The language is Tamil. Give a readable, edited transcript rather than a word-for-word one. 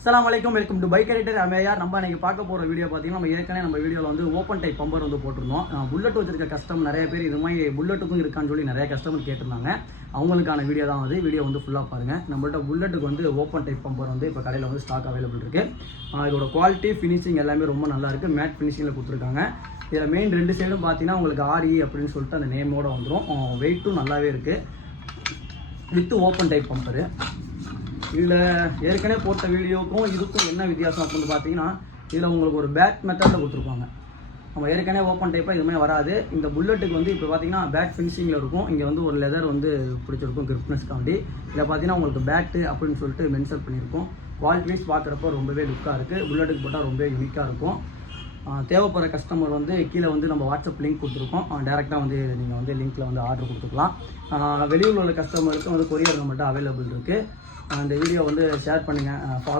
அஸ்ஸலாமு அலைக்கும், வெல்கம் டு பைக் எடிட்டர் அமேயார். நம்ம இன்னைக்கு பார்க்க போகிற வீடியோ பார்த்தீங்கன்னா, நம்ம ஏற்கனவே நம்ம வீடியோவில் வந்து ஓப்பன் டைப் பம்பர் வந்து போட்டிருந்தோம். புல்லட் வச்சிருக்க கஸ்டமர் நிறைய பேர் இது மாதிரி புல்லட்டுக்கும் இருக்கான்னு சொல்லி நிறைய கஸ்டமர் கேட்டிருந்தாங்க. அவங்களுக்கான வீடியோ தான் வந்து வீடியோ வந்து ஃபுல்லாக பாருங்கள். நம்மள்ட்ட புல்லட்டுக்கு வந்து ஓப்பன் டைப் பம்பர் வந்து இப்போ கடையில் வந்து ஸ்டாக் அவைலபிள் இருக்குது. இதோட குவாலிட்டி ஃபினிஷிங் எல்லாமே ரொம்ப நல்லா இருக்குது. மேட் ஃபினிஷிங்கில் கொடுத்துருக்காங்க. இதில் மெயின் ரெண்டு சைடும் பார்த்தீங்கன்னா உங்களுக்கு ஆர்இ அப்படின்னு சொல்லிட்டு அந்த நேமோட வந்துடும். வெயிட்டும் நல்லாவே இருக்குது. With open type bumper. இதில் ஏற்கனவே போட்ட வீடியோக்கும் இதுக்கும் என்ன வித்தியாசம் அப்படின்னு பார்த்தீங்கன்னா, இதில் உங்களுக்கு ஒரு பேக் மெத்தடில் கொடுத்துருப்பாங்க. நம்ம ஏற்கனவே ஓப்பன் டைப்பாக இதுவுமே வராது. இந்த புல்லட்டுக்கு வந்து இப்போ பார்த்தீங்கன்னா பேக் ஃபினிஷிங்கில் இருக்கும். இங்கே வந்து ஒரு லெதர் வந்து பிடிச்சிருக்கும் கிரிப்னஸ்க்காண்டி. இதில் பார்த்தீங்கன்னா உங்களுக்கு பேட்டு அப்படின்னு சொல்லிட்டு மென்ஷன் பண்ணியிருக்கோம். குவாலிட்டி வைஸ் பார்க்குறப்ப ரொம்பவே லுக்காக இருக்குது. புல்லட்டுக்கு போட்டால் ரொம்பவே யூனிக்காக இருக்கும். தேவைப்படுற கஸ்டமர் வந்து கீழே வந்து நம்ம வாட்ஸ்அப் லிங்க் கொடுத்துருக்கோம். டேரெக்டாக வந்து நீங்கள் வந்து லிங்க்கில் வந்து ஆர்டர் கொடுத்துக்கலாம். வெளியூரில் உள்ள கஸ்டமருக்கு வந்து கொரியர் நம்மள்ட்ட அவைலபிள் இருக்குது. இந்த வீடியோ வந்து ஷேர் பண்ணுங்கள், ஃபாலோ